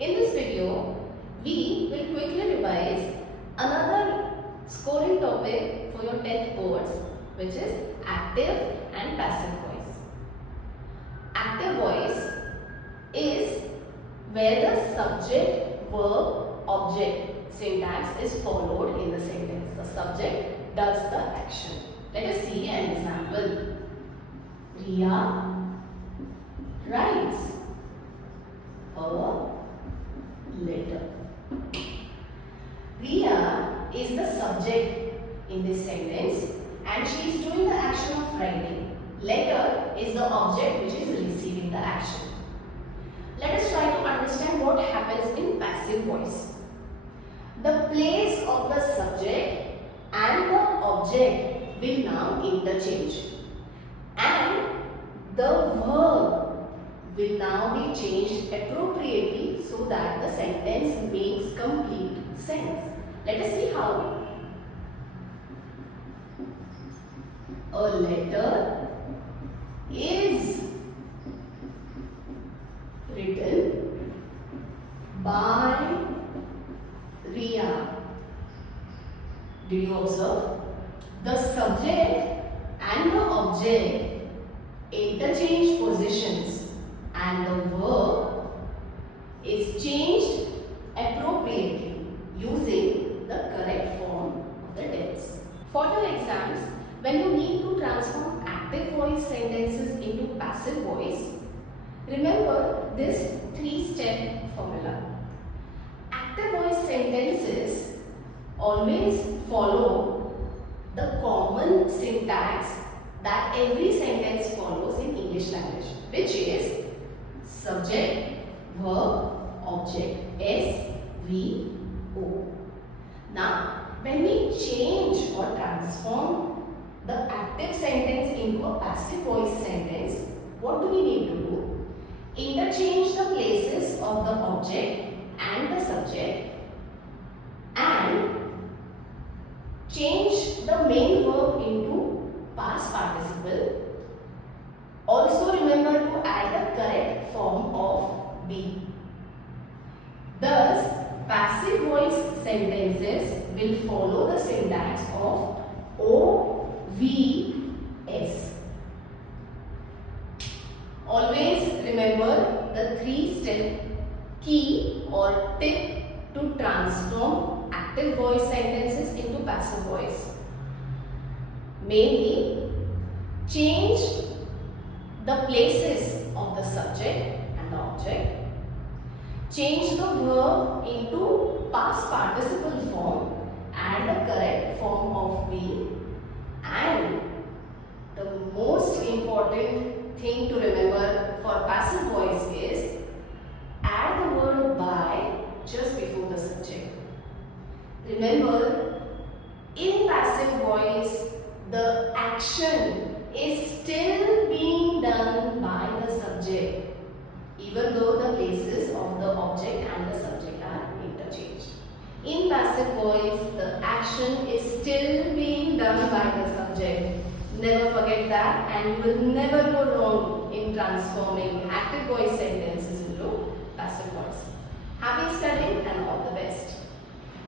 In this video, we will quickly revise another scoring topic for your 10th boards, which is active and passive voice. Active voice is where the subject, verb, object syntax is followed in the sentence. The subject does the action. Let us see an example. Riya writes a letter. Riya is the subject in this sentence and she is doing the action of writing. Letter is the object which is receiving the action. Let us try to understand what happens in passive voice. The place of the subject and the object will now interchange, and the verb will now be changed appropriately so that the sentence makes complete sense. Let us see how. A letter is written by Riya. Did you observe? The subject and the object interchange positions and the verb is changed appropriately using the correct form of the tense. For your exams, when you need to transform active voice sentences into passive voice, remember this 3-step formula. Active voice sentences always follow the common syntax that every sentence follows in English language, which is subject, verb, object, S, V, O. Now, when we change or transform the active sentence into a passive voice sentence, what do we need to do? Interchange the places of the object and the subject and change the main verb into past participle. Also remember to add the correct form of be. Thus, passive voice sentences will follow the syntax of O, V, S. Always remember the 3-step key or tip to transform active voice sentences into passive voice. Mainly, change the places of the subject and the object. Change the verb into past participle form, add the correct form of be, and the most important thing to remember for passive voice is add the word by just before the subject. Remember, in passive voice, the action is still being done by the subject, even though the places of the object and the subject are interchanged. In passive voice, the action is still being done by the subject. Never forget that, and you will never go wrong in transforming active voice sentences into passive voice. Happy studying and all the best.